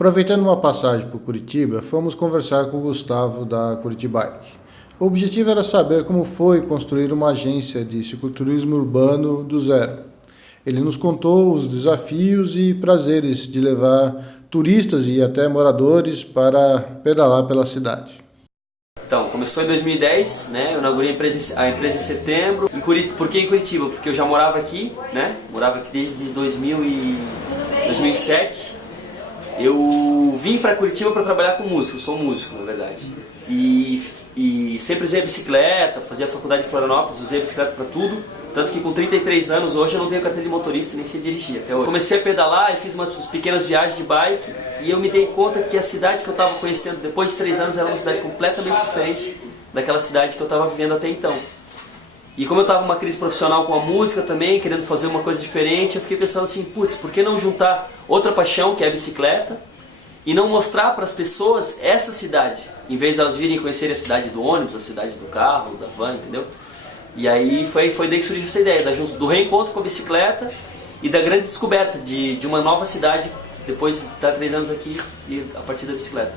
Aproveitando uma passagem por Curitiba, fomos conversar com o Gustavo da Curitibike. O objetivo era saber como foi construir uma agência de cicloturismo urbano do zero. Ele nos contou os desafios e prazeres de levar turistas e até moradores para pedalar pela cidade. Então, começou em 2010, né? Eu inaugurei a empresa em setembro. Por que em Curitiba? Porque eu já morava aqui, né? Morava aqui desde 2007. Eu vim para Curitiba para trabalhar com música, eu sou músico, na verdade. E sempre usei a bicicleta, fazia faculdade em Florianópolis, usei a bicicleta para tudo. Tanto que com 33 anos hoje eu não tenho carteira de motorista, nem sei dirigir até hoje. Comecei a pedalar e fiz umas pequenas viagens de bike e eu me dei conta que a cidade que eu estava conhecendo depois de 3 anos era uma cidade completamente diferente daquela cidade que eu estava vivendo até então. E como eu estava numa crise profissional com a música também, querendo fazer uma coisa diferente, eu fiquei pensando assim, putz, por que não juntar outra paixão, que é a bicicleta, e não mostrar para as pessoas essa cidade, em vez de elas virem conhecer a cidade do ônibus, a cidade do carro, da van, entendeu? E aí foi daí que surgiu essa ideia, do reencontro com a bicicleta e da grande descoberta de uma nova cidade, depois de estar 3 anos aqui e a partir da bicicleta.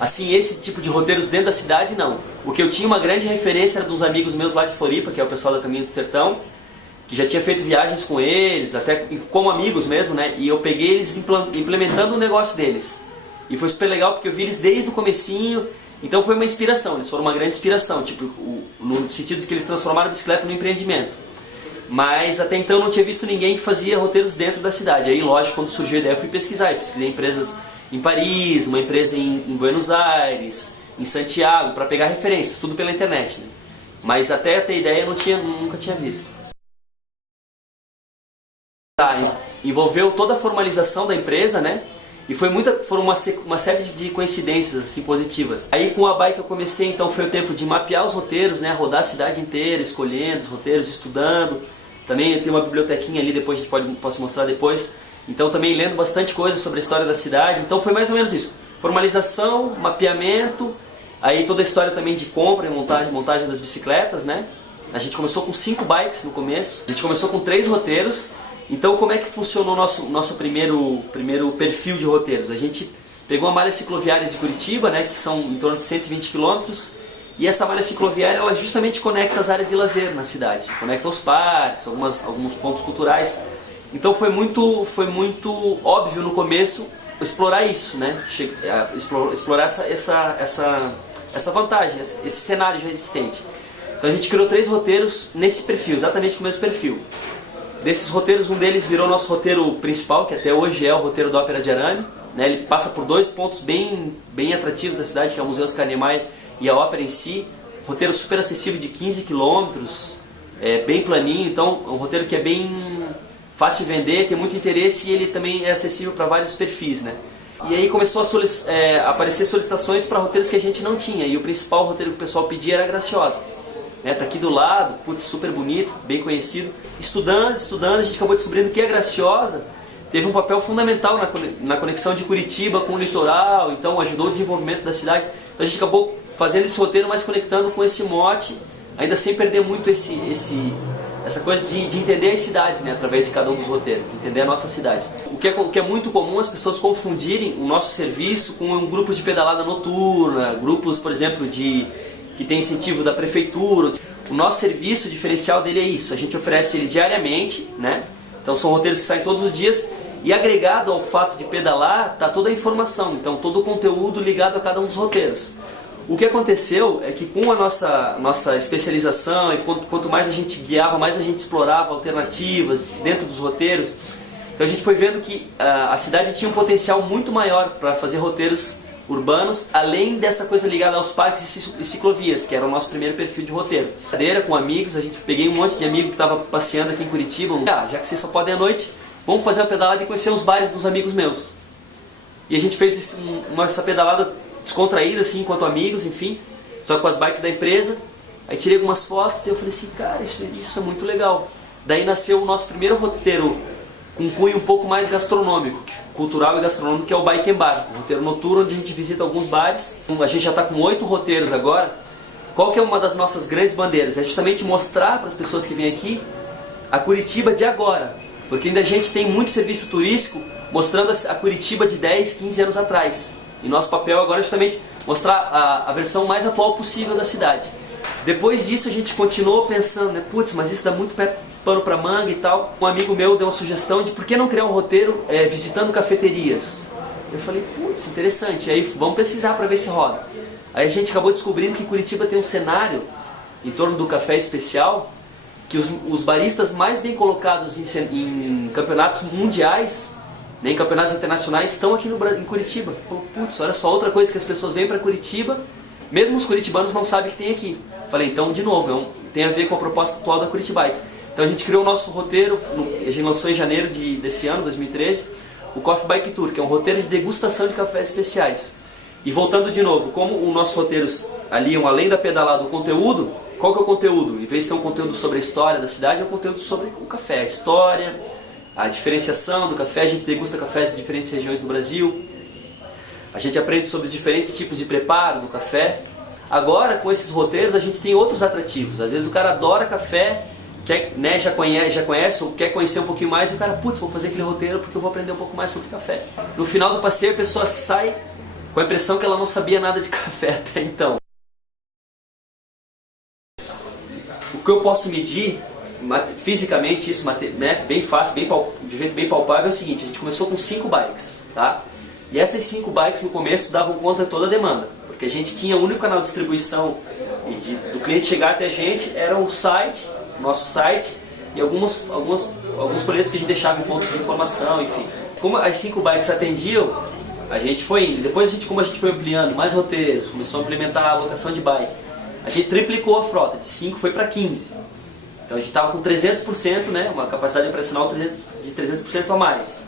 Assim, esse tipo de roteiros dentro da cidade, não. O que eu tinha uma grande referência era dos amigos meus lá de Floripa, que é o pessoal da Caminho do Sertão, que já tinha feito viagens com eles, até como amigos mesmo, né? E eu peguei eles implementando o negócio deles. E foi super legal porque eu vi eles desde o comecinho. Então foi uma inspiração, eles foram uma grande inspiração, tipo, no sentido de que eles transformaram a bicicleta no empreendimento. Mas até então eu não tinha visto ninguém que fazia roteiros dentro da cidade. Aí, lógico, quando surgiu a ideia eu fui pesquisar. Eu pesquisei empresas em Paris, uma empresa em Buenos Aires, em Santiago, para pegar referências, tudo pela internet, né? Mas até ter ideia eu nunca tinha visto. Tá, envolveu toda a formalização da empresa, né? E foram uma série de coincidências assim, positivas. Aí com a bike eu comecei, então foi o tempo de mapear os roteiros, né? Rodar a cidade inteira, escolhendo os roteiros, estudando. Também tem uma bibliotequinha ali, depois a gente posso mostrar depois. Então também lendo bastante coisa sobre a história da cidade. Então foi mais ou menos isso. Formalização, mapeamento, aí toda a história também de compra e montagem das bicicletas, né? A gente começou com 5 bikes no começo. A gente começou com 3 roteiros. Então como é que funcionou o nosso primeiro perfil de roteiros? A gente pegou a malha cicloviária de Curitiba, né, que são em torno de 120 km, e essa malha cicloviária ela justamente conecta as áreas de lazer na cidade, conecta os parques, alguns pontos culturais. Então foi muito óbvio no começo explorar isso, né, explorar essa vantagem, esse cenário já existente. Então a gente criou 3 roteiros nesse perfil, exatamente com o mesmo perfil. Desses roteiros, um deles virou nosso roteiro principal, que até hoje é o roteiro da Ópera de Arame, né? Ele passa por 2 pontos bem atrativos da cidade, que é o Museu Oscar Niemeyer e a ópera em si. Roteiro super acessível de 15 km, bem planinho, então é um roteiro que é bem fácil de vender, tem muito interesse e ele também é acessível para vários perfis, né? E aí começou a aparecer solicitações para roteiros que a gente não tinha, e o principal roteiro que o pessoal pedia era a Graciosa. Tá aqui do lado, putz, super bonito, bem conhecido. Estudando, a gente acabou descobrindo que a Graciosa teve um papel fundamental na conexão de Curitiba com o litoral, então ajudou o desenvolvimento da cidade. Então a gente acabou fazendo esse roteiro, mas conectando com esse mote, ainda sem perder muito essa coisa de entender as cidades, né, através de cada um dos roteiros, de entender a nossa cidade. O que é muito comum as pessoas confundirem o nosso serviço com um grupo de pedalada noturna, grupos, por exemplo, que tem incentivo da prefeitura. O nosso serviço, o diferencial dele é isso, a gente oferece ele diariamente, né? Então são roteiros que saem todos os dias e agregado ao fato de pedalar está toda a informação, então todo o conteúdo ligado a cada um dos roteiros. O que aconteceu é que com a nossa especialização e quanto mais a gente guiava, mais a gente explorava alternativas dentro dos roteiros, então a gente foi vendo que a cidade tinha um potencial muito maior para fazer roteiros urbanos, além dessa coisa ligada aos parques e ciclovias, que era o nosso primeiro perfil de roteiro. Com amigos, peguei um monte de amigo que estava passeando aqui em Curitiba. Já que vocês só podem à noite, vamos fazer uma pedalada e conhecer os bares dos amigos meus. E a gente fez essa pedalada descontraída, assim, enquanto amigos, enfim, só com as bikes da empresa. Aí tirei algumas fotos e eu falei assim, cara, isso é muito legal. Daí nasceu o nosso primeiro roteiro com um cunho um pouco mais gastronômico, cultural e gastronômico, que é o Bike and Bar, um roteiro noturno onde a gente visita alguns bares. A gente já está com 8 roteiros agora. Qual que é uma das nossas grandes bandeiras? É justamente mostrar para as pessoas que vêm aqui a Curitiba de agora. Porque ainda a gente tem muito serviço turístico mostrando a Curitiba de 10, 15 anos atrás. E nosso papel agora é justamente mostrar a versão mais atual possível da cidade. Depois disso a gente continuou pensando, né, putz, mas isso dá muito pano para manga e tal. Um amigo meu deu uma sugestão de por que não criar um roteiro visitando cafeterias. Eu falei, putz, interessante, aí vamos pesquisar para ver se roda. Aí a gente acabou descobrindo que Curitiba tem um cenário em torno do café especial, que os baristas mais bem colocados em campeonatos mundiais, né, em campeonatos internacionais, estão aqui em Curitiba. Putz, olha só, outra coisa que as pessoas vêm para Curitiba, mesmo os curitibanos não sabem que tem aqui. Falei, então, de novo, tem a ver com a proposta atual da Curitibike. Então a gente criou o nosso roteiro, a gente lançou em janeiro desse ano, 2013, o Coffee Bike Tour, que é um roteiro de degustação de cafés especiais. E voltando de novo, como os nossos roteiros aliam, além da pedalada, o conteúdo, qual que é o conteúdo? Em vez de ser um conteúdo sobre a história da cidade, é um conteúdo sobre o café, a história, a diferenciação do café. A gente degusta cafés de diferentes regiões do Brasil. A gente aprende sobre diferentes tipos de preparo do café. Agora, com esses roteiros, a gente tem outros atrativos. Às vezes o cara adora café, quer, né, já conhece ou quer conhecer um pouquinho mais, e o cara, putz, vou fazer aquele roteiro porque eu vou aprender um pouco mais sobre café. No final do passeio, a pessoa sai com a impressão que ela não sabia nada de café até então. O que eu posso medir fisicamente, isso, né, bem fácil, de um jeito bem palpável, é o seguinte: a gente começou com 5 bikes, tá? E essas 5 bikes no começo davam conta de toda a demanda, porque a gente tinha o único canal de distribuição do cliente chegar até a gente, era o site, nosso site, e alguns folhetos que a gente deixava em pontos de informação, enfim. Como as 5 bikes atendiam, a gente foi indo. Depois, como a gente foi ampliando mais roteiros, começou a implementar a alocação de bike, a gente triplicou a frota, de 5 foi para 15. Então a gente estava com 300%, né, uma capacidade operacional de 300% a mais.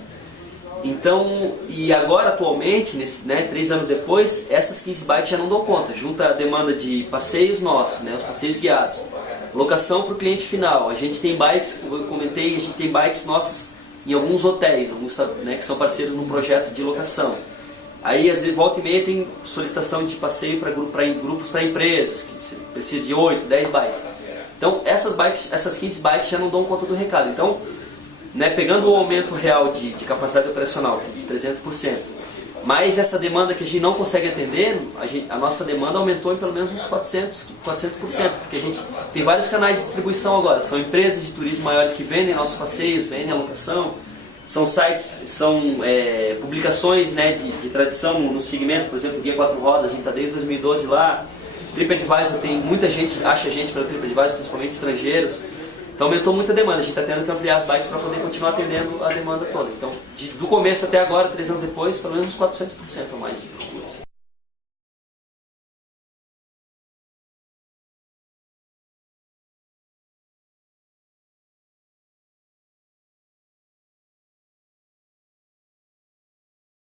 Então, e agora atualmente, 3 anos depois, essas 15 bikes já não dão conta. Junta a demanda de passeios nossos, né, os passeios guiados, locação para o cliente final. A gente tem bikes, como eu comentei, a gente tem bikes nossas em alguns hotéis, alguns, né, que são parceiros num projeto de locação. Aí, às vezes, volta e meia tem solicitação de passeio para grupos para empresas, que precisa de 8, 10 bikes. Então, essas 15 bikes já não dão conta do recado. Então, né, pegando o aumento real de capacidade operacional, que é de 300%, mas essa demanda que a gente não consegue atender, a nossa demanda aumentou em pelo menos uns 400%, porque a gente tem vários canais de distribuição agora. São empresas de turismo maiores que vendem nossos passeios, vendem a locação, são sites, são publicações, né, de tradição no segmento, por exemplo, Guia 4 Rodas, a gente está desde 2012 lá. TripAdvisor, tem muita gente, acha a gente pelo TripAdvisor, principalmente estrangeiros. Então aumentou muito a demanda, a gente está tendo que ampliar as bikes para poder continuar atendendo a demanda toda. Então, do começo até agora, 3 anos depois, pelo menos uns 400% a mais de procura.